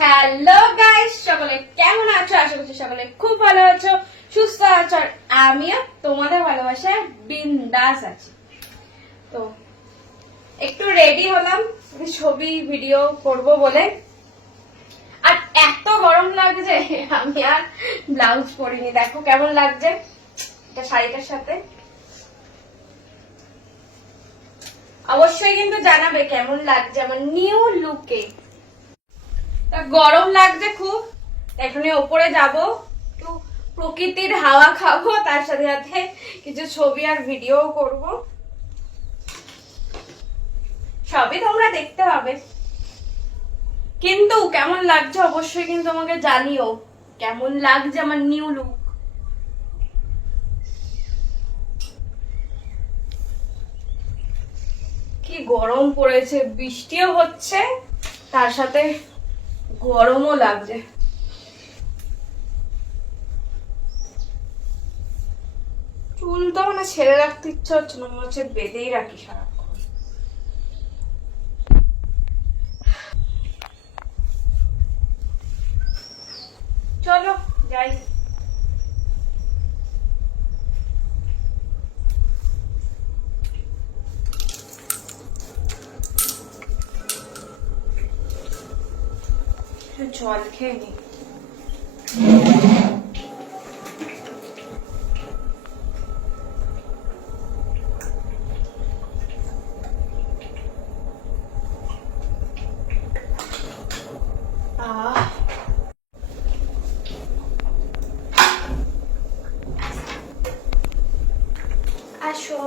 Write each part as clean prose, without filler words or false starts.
Hello guys, সকলে কেমন আছো? আশা করছি সকলে খুব ভালো আছো, সুস্থ আছো। আর আমিও তোমাদের ভালোবাসায় বিন্দাস আছি। তো একটু রেডি হলাম ছবি ভিডিও করব বলে। আর এত গরম লাগছে আমি আর ব্লাউজ পরিনি। দেখো কেমন লাগছে এটা শাড়িটার সাথে। অবশ্যই কিন্তু জানাবে কেমন লাগছে আমার নিউ লুকে। গরম লাগছে খুব, এখনই ওপরে যাব, একটু প্রকৃতির হাওয়া খাবো, তার সাথে সাথে কিছু ছবি আর ভিডিও করব। সবই তোমরা দেখতে পাবে, কিন্তু কেমন লাগছে অবশ্যই কিন্তু আমাকে জানিও কেমন লাগছে আমার নিউ লুক। কি গরম পড়েছে, বৃষ্টিও হচ্ছে, তার সাথে গরমও লাগছে। চুল তো মানে ছেড়ে রাখতে ইচ্ছা হচ্ছে না, মনে হচ্ছে বেঁধেই রাখি সারাক্ষণ। চলো যাই। জল খেয়ে নি। আসো।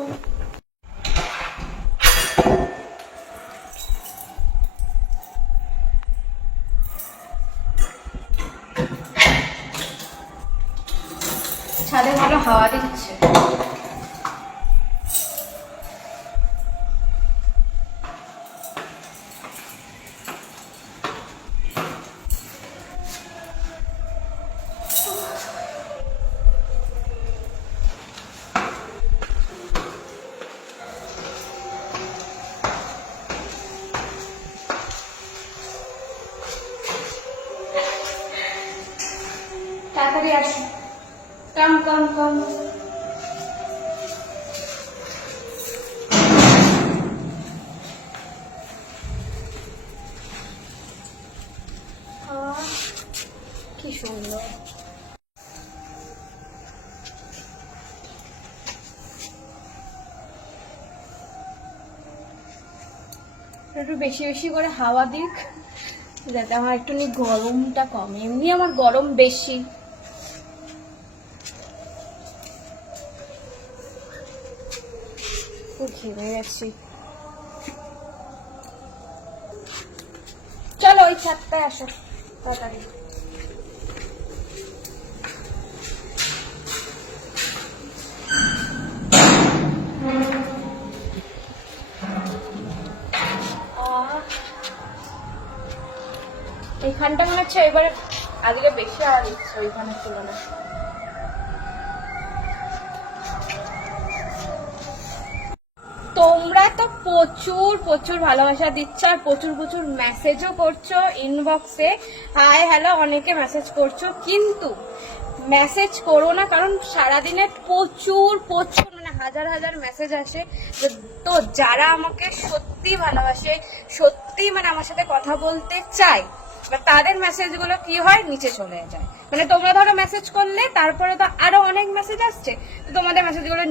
ছাদে ভালো হাওয়া দিচ্ছে। তাড়াতাড়ি আসো, কাম কাম কাম। কি সুন্দর। একটু বেশি বেশি করে হাওয়া দিক, যাতে আমার একটু গরমটা কমে। এমনি আমার গরম বেশি। ঘেমে গেছি। চলো ওই ছাদটায় আসো তাড়াতাড়ি। এইখানটা মনে হচ্ছে এবারে আগে বেশি আওয়াজ দিচ্ছে ওইখানের তুলনায়। তোমরা তো প্রচুর প্রচুর ভালোবাসা দিচ্ছ আর প্রচুর প্রচুর মেসেজও করছো ইনবক্সে। হাই হ্যালো অনেকে মেসেজ করছো, কিন্তু মেসেজ করো না, কারণ সারাদিনে প্রচুর প্রচুর মানে হাজার হাজার মেসেজ আসে। তো যারা আমাকে সত্যি ভালোবাসে, সত্যি মানে আমার সাথে কথা বলতে চায়, তাদের মেসেজ গুলো কি হয় নিচে চলে যায়। মানে তোমরা ধরো মেসেজ করলে তারপরে তো আরো অনেক মেসেজ আসছে, তো তোমাদের মেসেজ গুলো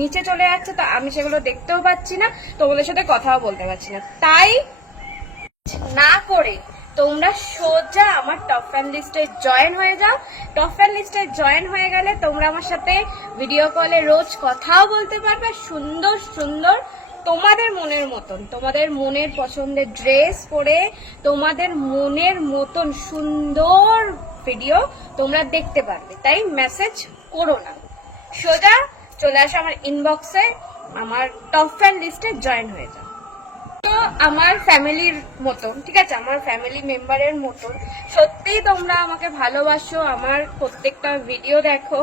নিচে চলে যাচ্ছে, তো আমি সেগুলো দেখতেও পাচ্ছি না, তোমাদের সাথে কথাও বলতে পারছি না। তাই না করে তোমরা সোজা আমার টপ ফ্যান লিস্টে জয়েন হয়ে যাও। টপ ফ্যান লিস্টে জয়েন হয়ে গেলে তোমরা আমার সাথে ভিডিও কলে রোজ কথাও বলতে পারবে। সুন্দর সুন্দর তোমাদের মনের মতন, তোমাদের মনের পছন্দের ড্রেস পরে তোমাদের মনের মতন সুন্দর ভিডিও তোমরা দেখতে পারবে। তাই মেসেজ করো না, সোজা চলে আসো আমার ইনবক্সে, আমার টপ ফ্যান লিস্টে জয়েন হয়ে যাও। তো আমার ফ্যামিলির মতন, ঠিক আছে, আমার ফ্যামিলি মেম্বারের মতন। সত্যিই তোমরা আমাকে ভালোবাসো, আমার প্রত্যেকটা ভিডিও দেখো,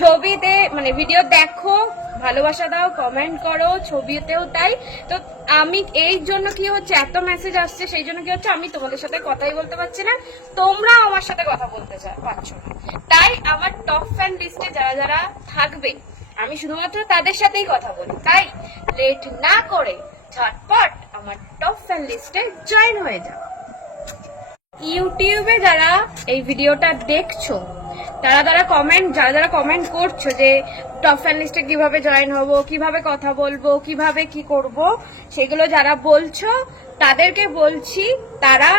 ছবিতে মানে ভিডিও দেখো, ভালোবাসা দাও, কমেন্ট করো, ছবিতেও তাই। তো আমি এই জন্য কি হচ্ছে, এত মেসেজ আসছে, সেই জন্য কি হচ্ছে, আমি তোমাদের সাথে কথাই বলতে পারছি না, তোমরা আমার সাথে কথা বলতে পারছো না। তাই আমার টপ ফ্যান লিস্টে যারা যারা থাকবে, আমি শুধুমাত্র তাদের সাথেই কথা বলি। তাই লেট না করে ঝটপট আমার টপ ফ্যান লিস্টে জয়েন হয়ে যাও। ইউটিউবে যারা এই ভিডিওটা দেখছো, যারা কমেন্ট করছো যে টপ ফ্যান লিস্টে কিভাবে জয়েন হব, কিভাবে কথা বলবো, কিভাবে কি করব, সেগুলো যারা বলছো তাদেরকে বলছি, তারা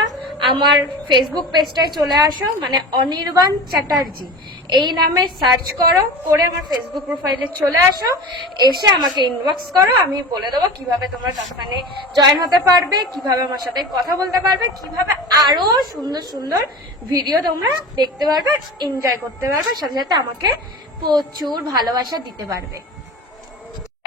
আমার ফেসবুক পেজটায় চলে আসো, মানে অনির্বাণ চ্যাটার্জি এই নামে সার্চ করো, করে আমার ফেসবুক প্রোফাইলে চলে আসো, এসে আমাকে ইনবক্স করো, আমি বলে দেবো কিভাবে তোমরা টপ ফ্যানে জয়েন হতে পারবে, কিভাবে আমার সাথে কথা বলতে পারবে, কিভাবে আরো সুন্দর সুন্দর ভিডিও তোমরা দেখতে পারবে, এনজয় করতে পারবে, সাথে সাথে আমাকে প্রচুর ভালোবাসা দিতে পারবে।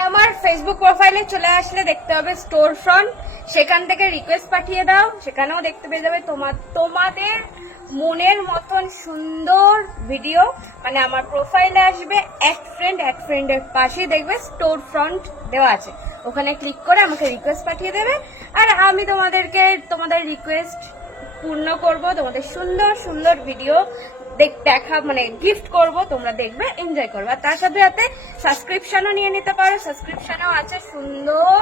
আমার ফেসবুক প্রোফাইলে চলে আসলে দেখতে হবে স্টোর ফ্রন্ট, সেখান থেকে রিকোয়েস্ট পাঠিয়ে দাও, সেখানেও দেখতে পেয়ে যাবে তোমাদের মনের মতন সুন্দর ভিডিও। মানে আমার প্রোফাইলে আসবে, এক ফ্রেন্ডের পাশেই দেখবে স্টোর ফ্রন্ট দেওয়া আছে, ওখানে ক্লিক করে আমাকে রিকোয়েস্ট পাঠিয়ে দেবে, আর আমি তোমাদের রিকোয়েস্ট পূর্ণ করব, তোমাদের সুন্দর সুন্দর ভিডিও দেখা মানে গিফট করব, তোমরা দেখবে, এনজয় করবে। আর তার সাথে সাথে সাবস্ক্রিপশনও নিয়ে নিতে পারো, সাবস্ক্রিপশনও আছে সুন্দর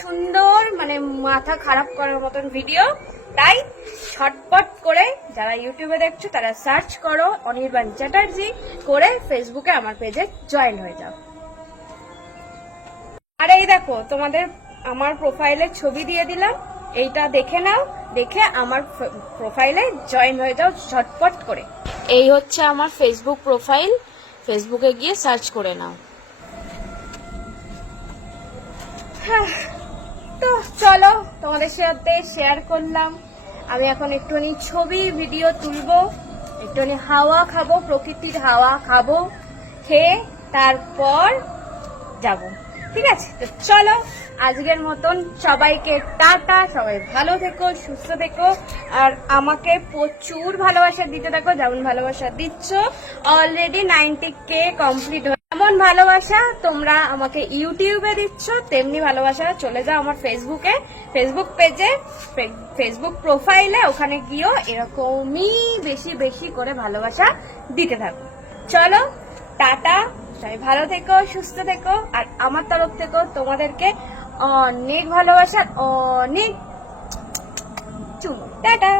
সুন্দর মানে মাথা খারাপ করার মতন ভিডিও। তাই ছটপট করে যারা ইউটিউবে দেখছো তারা সার্চ করো অনির্বাণ চ্যাটার্জি, করে ফেসবুকে আমার পেজে জয়েন হয়ে যাও। আর এই দেখো তোমাদের আমার প্রোফাইলের ছবি দিয়ে দিলাম, এইটা দেখে নাও, দেখে আমার প্রোফাইলে জয়েন হয়ে যাও ঝটপট করে। এই হচ্ছে আমার ফেসবুক প্রোফাইল, ফেসবুকে গিয়ে সার্চ করে নাও। তো চলো, তোমাদের সাথে শেয়ার করলাম। আমি এখন একটুখানি ছবি ভিডিও তুলবো, একটুখানি হাওয়া খাবো, প্রকৃতির হাওয়া খাবো, খেয়ে তারপর যাব, ঠিক আছে? তো চলো, আজকের মতন সবাইকে টাটা, সবাই ভালো থেকো, সুস্থ থেকো, আর আমাকে প্রচুর ভালোবাসা দিতে থাকো, যেমন ভালোবাসা দিচ্ছ। অলরেডি 90K কমপ্লিট হয়ে, এমন ভালোবাসা তোমরা আমাকে ইউটিউবে দিচ্ছ, তেমনি ভালোবাসা চলে যাও আমার ফেসবুক পেজে, ফেসবুক প্রোফাইলে, ওখানে গিয়েও এরকমই বেশি বেশি করে ভালোবাসা দিতে থাকো। চলো, টাটা, সবাই ভালো থেকো, সুস্থ থেকো, আর আমার তরফ থেকেও তোমাদেরকে অনেক ভালোবাসা, অনেক চুমু, টাটা।